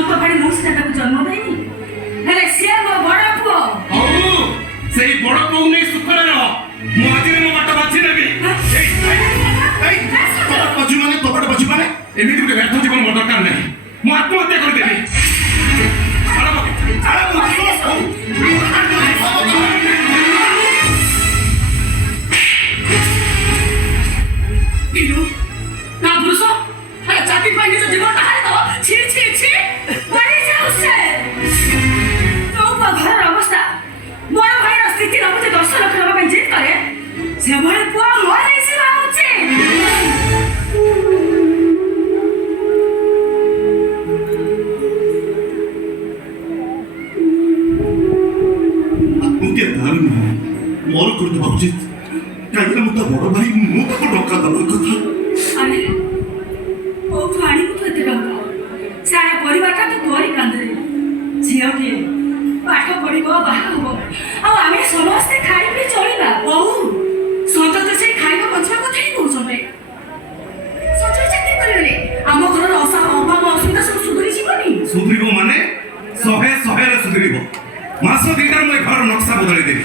ଅନ୍ତ ପାଣି ମୁଁ ସିନା ତାକୁ ଜନ୍ମ ଦେଇନି, ହେଲେ ସିଏ ମୋ ବଡ଼ ପୁଅ। ହଉ ସେଇ ବଡ଼ ପୁଅକୁ ନେଇ ସୁଖରେ ରହ। ମୁଁ ଆଜିରେ ମୋ ବାଟ ବାଛି ନେବି। ତୋ ବାଟ ବାଛି ମାନେ ଏମିତି ଗୋଟେ ବ୍ୟର୍ଥ ଜୀବନ ମୋ ଦରକାର ନାହିଁ। ମୁଁ ଆତ୍ମହତ୍ୟା କରିଦେବି। না পুরুষ চাকরি পাই নিজ জীবনটা হারি দেব। ছি ছি ছি মরে যাও সে। তো ঘরের অবস্থা বড় ভাইয়ের স্থিতি নবুঝে 10 লক্ষ টাকা পাই জিত করে সেভাবে পুয়া মরে এসে ভাবছে। ଆତ୍ମହତ୍ୟା ତାର ନୁହଁ, ମୋର କରିଦେବା ଉଚିତ। କାହିଁକିନା ମୁଁ ତା ବଡ଼ ଭାଇ, ମୁଁ ତାକୁ ଟଙ୍କା ଦେବା କଥା। ଆରେ କୋଉଠୁ ଆଣିବୁ ତୁ ଏତେ ଟଙ୍କା? ସାରା ପରିବାରଟା ତ ତୋରି କାନ୍ଧରେ। ଝିଅଟିଏ ପାଠ ପଢିବ, ବାହା ହବ, ଆଉ ଆମେ ସମସ୍ତେ ଖାଇ ପିଇ ଚଳିବା। ବୋହୁ ସନ୍ତତ ସେଇ ଖାଇବା ବଞ୍ଚିବା କଥା ହିଁ କହୁଛନ୍ତି। ସଞ୍ଚୟ ଚାକିରି କରିଗଲେ ଆମ ଘରର ଅଭାବ ଅସୁବିଧା ସବୁ ସୁଧୁରି ଯିବନି। ସୁଧୁରିବ ମାନେ 100ରେ ସୁଧୁରିବ। ମାସ ଦିଟାରେ ମୁଁ ଏ ଘର ନକ୍ସା ବଦଳେଇ ଦେବି।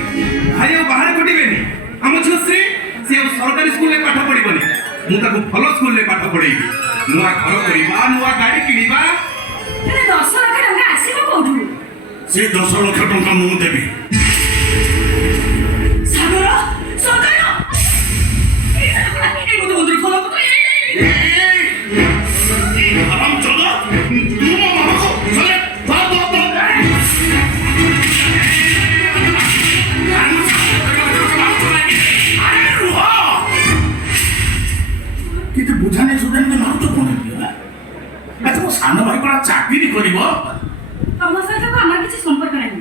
ଭାଇ ଆଉ ବାହାରେ କଟିବେନି। ଆମ ଝିଅ ଶ୍ରୀ ସିଏ ଆଉ ସରକାରୀ ସ୍କୁଲରେ ପାଠ ପଢିବନି। ମୁଁ ତାକୁ ଭଲ ସ୍କୁଲରେ ପାଠ ପଢେଇବି। ନୂଆ ଘର କରିବା, ନୂଆ ଗାଡି କିଣିବା। 10 ଲକ୍ଷ ଟଙ୍କା ଆସିବ କୋଉଠୁ? ସେ 10 ଲକ୍ଷ ଟଙ୍କା ମୁଁ ଦେବି। ସାଗର ସଦାୟ এই মতো বন্ধুর ফলো কত এই আরাম চলো তুমি মামাকে চলে কিন্তু বুঝানে সুদানে মারুছ কোন আচ্ছা ମୋ ସାନ ଭାଇ କଣ ଚାକିରି କରିବ? ତମ ସହିତ ଆମର କିଛି ସମ୍ପର୍କ ନାହିଁ।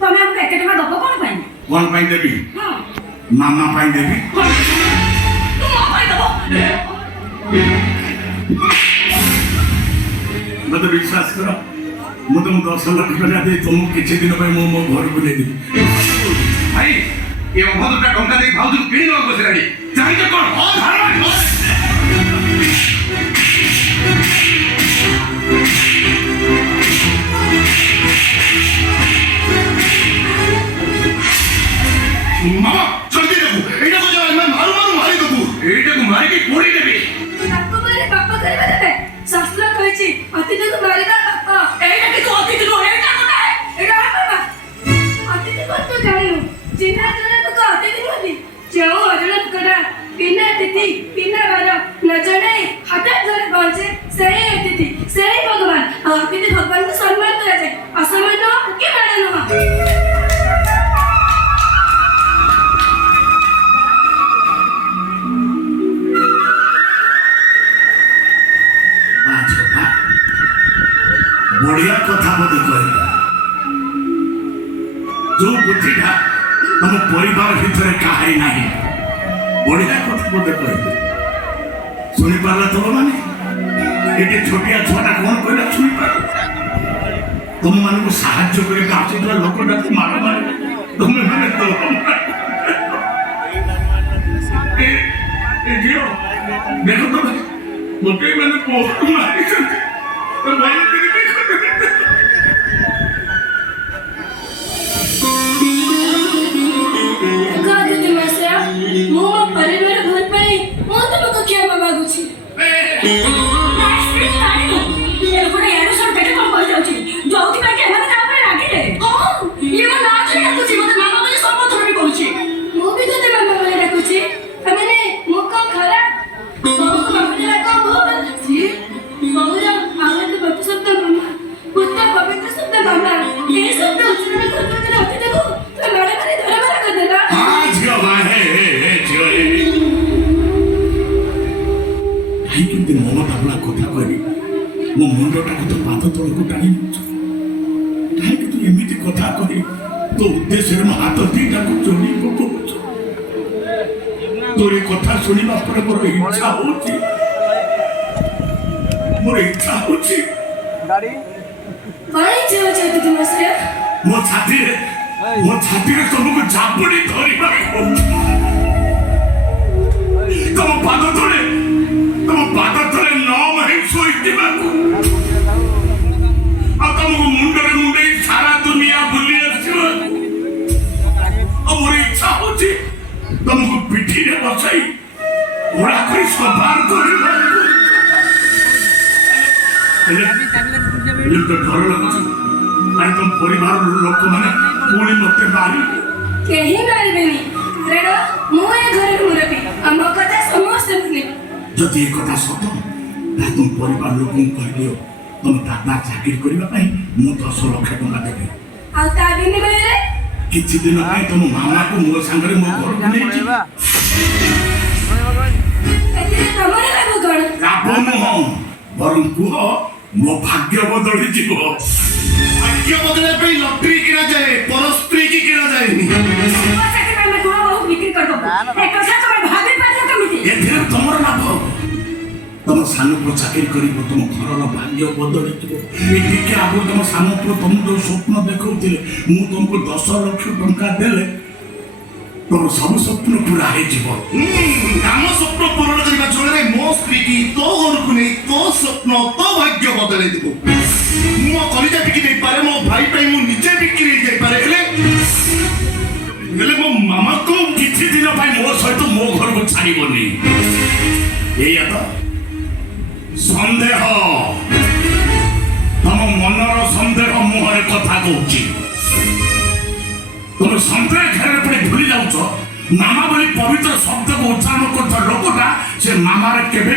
ତମେ ଆମକୁ ଏତେ ଟଙ୍କା ଦବ କଣ ପାଇଁ? କଣ ପାଇଁ ଦେବି? ମାମା ପାଇଁ ଦେବି। ତୁ ମୋ ପାଇଁ ଦବ? ମତେ ବିଶ୍ୱାସ କର, ମୁଁ ତମକୁ 10 ଲକ୍ଷ ଟଙ୍କା ଦେଇ ତମକୁ କିଛି ଦିନ ପାଇଁ ମୁଁ ମୋ ଘରକୁ ନେଇଦେବି। ଭାଇ ଏ ଅଭଦ୍ରଟା ଟଙ୍କା ଦେଇ ଭାଉଜକୁ କିଣି ନେବାକୁ ବସିଲାଣି। ଚାହିଁଛ କଣ? ମାମା ଜଲ୍ଦି ଦେବୁ। ଏଇଟାକୁ ମାରି ଦେବୁ। ଏଇଟାକୁ ମାରିକି ପୋଡ଼ି ଦେବି। ତାକୁ ମାରି ପାପ କରିବା ଦେବେ। ଶାସ୍ତ୍ର କହିଛି ଅତିଥିକୁ ମାରିବା ପାପ। ଏଇଟା କିନ୍ତୁ ଅତିଥି ନୁହେଁ, ଏଇଟା କଥା ଏଇଟା ବାବା। ଅତିଥି କଣ ତୁ ଜାଣିନୁ? ଚିହ୍ନା ଜଣା ଲୋକ ଅତିଥି ନୁହନ୍ତି। ଯେଉଁ ଅଜଣା ଲୋକଟା ବିନା ତିଥି ବିନା ବାର ନ ଜଣାଇ ହଠାତ୍ ଘରେ ପହଞ୍ଚେ ସେଇ ଅତିଥି, ସେଇ ଭଗବାନ। ଆଉ ଅତିଥି ଭଗବାନଙ୍କୁ ସମ୍ମାନ କରାଯାଏ। ଅସମ୍ମାନ ନୁହଁ କି ମାଡ଼ ନୁହଁ। बढ़िया कथा बोध कहला। जो बुद्धिटा तुम परिवार भितर कहाई नहीं, बढ़िया कथा बोध कहला। शुणी पारा तुम माने ये छोटिया छुआटा कौन कहला शुणी पार? तुम मान को साहाଯ୍य करे आसुला लोकटा मार मार तुम माने तो देखो तो मोटे मैंने बहुत मारी तो भाई मो मुंडटा तो पाद तलक टाणी कहीं तू एमती कथा कही तो उद्देश्य हाथ दीटा को जोड़ी पकाउछ तोरी कथा सुनिबा पर मोर इच्छा होची गाड़ी पानी जेव जेव तुम से मो छाती रे तुमको झापड़ी धरिबा तुम पाद तले न मही सोई दिबा ବାହାର କରିବା ତ ଡର ଲାଗୁଛି। ଆରେ ତମ ପରିବାରର ଲୋକମାନେ ପୁଣି ମତେ ମାରିବେ। କେହି ମାରିବେନି, କାରଣ ମୁଁ ଏ ଘରର ମୁରବୀ। ଆମ କଥା ସମସ୍ତେ ଶୁଣିବେ। ଯଦି ଏ କଥା ସତ, ତାହେଲେ ତୁମ ପରିବାର ଲୋକଙ୍କୁ କହିଦିଅ ତମ ଦାଦା ଚାକିରି କରିବା ପାଇଁ ମୁଁ 10 ଲକ୍ଷ ଟଙ୍କା ଦେବି। ଆଉ ତା ବିନିମୟରେ କିଛି ଦିନ ପାଇଁ ତମ ମାମାକୁ ମୋ ସାଙ୍ଗରେ ମୋ ଘରକୁ ନେଇଯିବ। ଏଥିରେ ତମର ଲାଭ କଣ? ଲାଭ ନୁହଁ, ବରଂ କୁହ ମୋ ଭାଗ୍ୟ ବଦଳିଯିବ। ଭାଗ୍ୟ ବଦଳାଇବା ପାଇଁ ଲଟେରୀ କିଣାଯାଏ, ପର ସ୍ତ୍ରୀ କି କିଣାଯାଏନି। ଆମେ କୁହ ବହୁ ବିକ୍ରି କରିଦେବୁ। ଏ କଥା ତମେ ଭାବି ପାରିଲ କେମିତି? ଏଥିରେ ତମର ଲାଭ। ତମ ସାନ ପୁଅ ଚାକିରି କରିବ, ତମ ଘରର ଭାଗ୍ୟ ବଦଳିଯିବ। ଏ ଟିକେ ଆଗରୁ ତମ ସାନ ପୁଅ ତମକୁ ଯୋଉ ସ୍ୱପ୍ନ ଦେଖାଉଥିଲେ, ମୁଁ ତମକୁ 10 ଲକ୍ଷ ଟଙ୍କା ଦେଲେ ତମର ସବୁ ସ୍ୱପ୍ନ ପୁରା ହେଇଯିବ। ଆମ ସ୍ୱପ୍ନ ପୂରଣ କରିବା ଛଳରେ ମୋ ସ୍ତ୍ରୀ କି ତୋ ଘରକୁ ନେଇ ତୋ ସ୍ୱପ୍ନ ତୋ ଭାଗ୍ୟ ବଦଳେଇ ଦେବୁ। ମୁଁ ମୋ କଲିଜା ବିକି ଦେଇପାରେ, ମୋ ଭାଇ ପାଇଁ ମୁଁ ନିଜେ ବିକ୍ରି ହେଇଯାଇପାରେ, ହେଲେ ମୋ ମାମାକୁ କିଛି ଦିନ ପାଇଁ ମୋ ସହିତ ମୋ ଘରକୁ ଛାଡ଼ିବନି। ଏଇଆ ତ ସନ୍ଦେହ, ତମ ମନର ସନ୍ଦେହ ମୁହଁରେ କଥା କହୁଛି। ତମେ ସନ୍ଦେହ ଘରେ ପଡ଼ି ଭୁଲି ଯାଉଛ, ମାମା ବୋଲି ପବିତ୍ର ଶବ୍ଦକୁ ଉଚ୍ଚାରଣ କରୁଥିବା ଲୋକଟା ସେ ମାମାରେ କେବେ